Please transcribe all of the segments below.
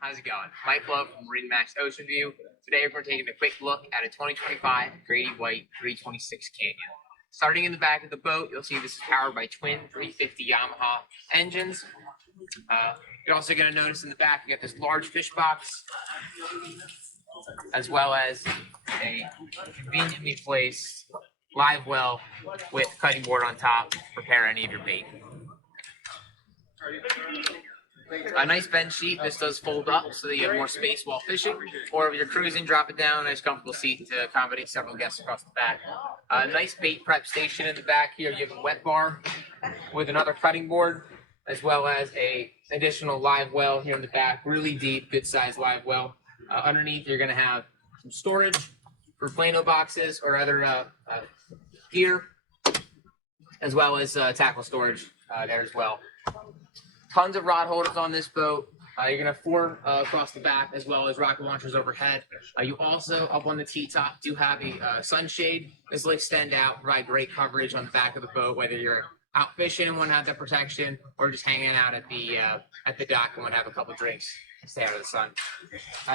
How's it going? Mike Love from MarineMax Ocean View. Today we're taking a quick look at a 2025 Grady-White 326 Canyon. Starting in the back of the boat, you'll see this is powered by twin 350 Yamaha engines. You're also going to notice in the back you got this large fish box, as well as a conveniently placed live well with cutting board on top to prepare any of your bait. A nice bench seat. This does fold up so that you have more space while fishing, or if you're cruising, drop it down. Nice comfortable seat to accommodate several guests across the back. A nice bait prep station in the back here. You have a wet bar with another cutting board, as well as a additional live well here in the back. Really deep, good sized live well. Underneath you're going to have some storage for Plano boxes or other gear, as well as tackle storage there as well. Tons of rod holders on this boat. You're going to have four across the back, as well as rocket launchers overhead. You also, up on the T-top, do have a sunshade. This will extend out, provide great coverage on the back of the boat, whether you're out fishing and want to have that protection, or just hanging out at the dock and want to have a couple drinks, stay out of the sun.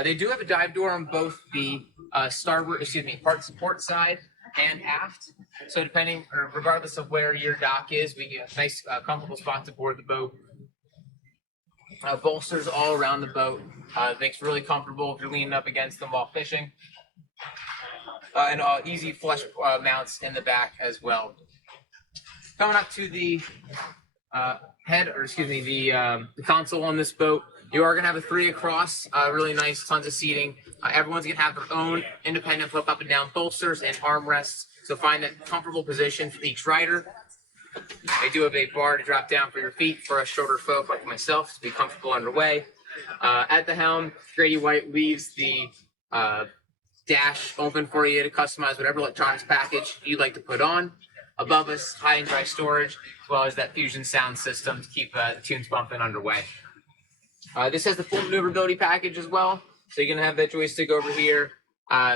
They do have a dive door on both the port support side and aft. So depending, or regardless of where your dock is, we get a nice, comfortable spot to board the boat. Bolsters all around the boat. Makes really comfortable if you're leaning up against them while fishing. And easy flush mounts in the back as well. Coming up to the the console on this boat, you are going to have a 3 across, really nice, tons of seating. Everyone's going to have their own independent flip up and down bolsters and armrests, so find a comfortable position for each rider. They do have a bar to drop down for your feet for us shorter folk like myself to be comfortable underway. At the helm, Grady-White leaves the dash open for you to customize whatever electronics package you'd like to put on. Above us, high and dry storage, as well as that fusion sound system to keep the tunes bumping underway. This has the full maneuverability package as well, so you're going to have that joystick over here.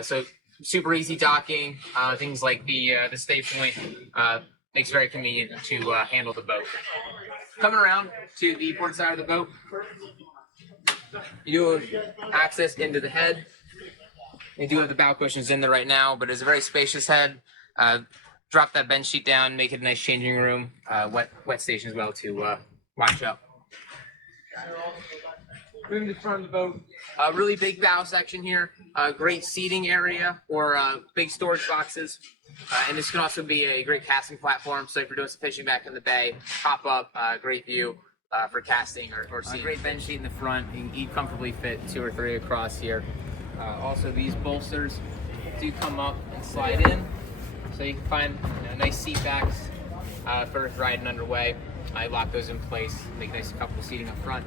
So super easy docking, things like the stay point. Makes it very convenient to handle the boat. Coming around to the port side of the boat, you have access into the head. They do have the bow cushions in there right now, but it's a very spacious head. Drop that bench sheet down, make it a nice changing room, wet station as well to watch up. Moving to the front of the boat, really big bow section here, great seating area or big storage boxes. And this can also be a great casting platform, so if you're doing some fishing back in the bay, pop up, great view for casting or seeing. Great bench seat in the front, you can comfortably fit 2 or 3 across here. Also, these bolsters do come up and slide in, so you can find nice seat backs for riding underway. I lock those in place, make a nice comfortable seating up front,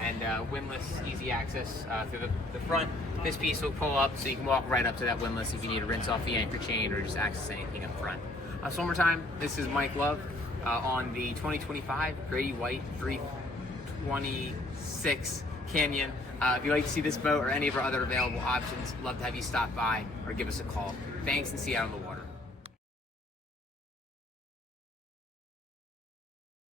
and windlass, easy access through the front. This piece will pull up so you can walk right up to that windlass if you need to rinse off the anchor chain or just access anything up front. So one more time, this is Mike Love on the 2025 Grady-White 326 Canyon. If you'd like to see this boat or any of our other available options, love to have you stop by or give us a call. Thanks, and see you out on the water.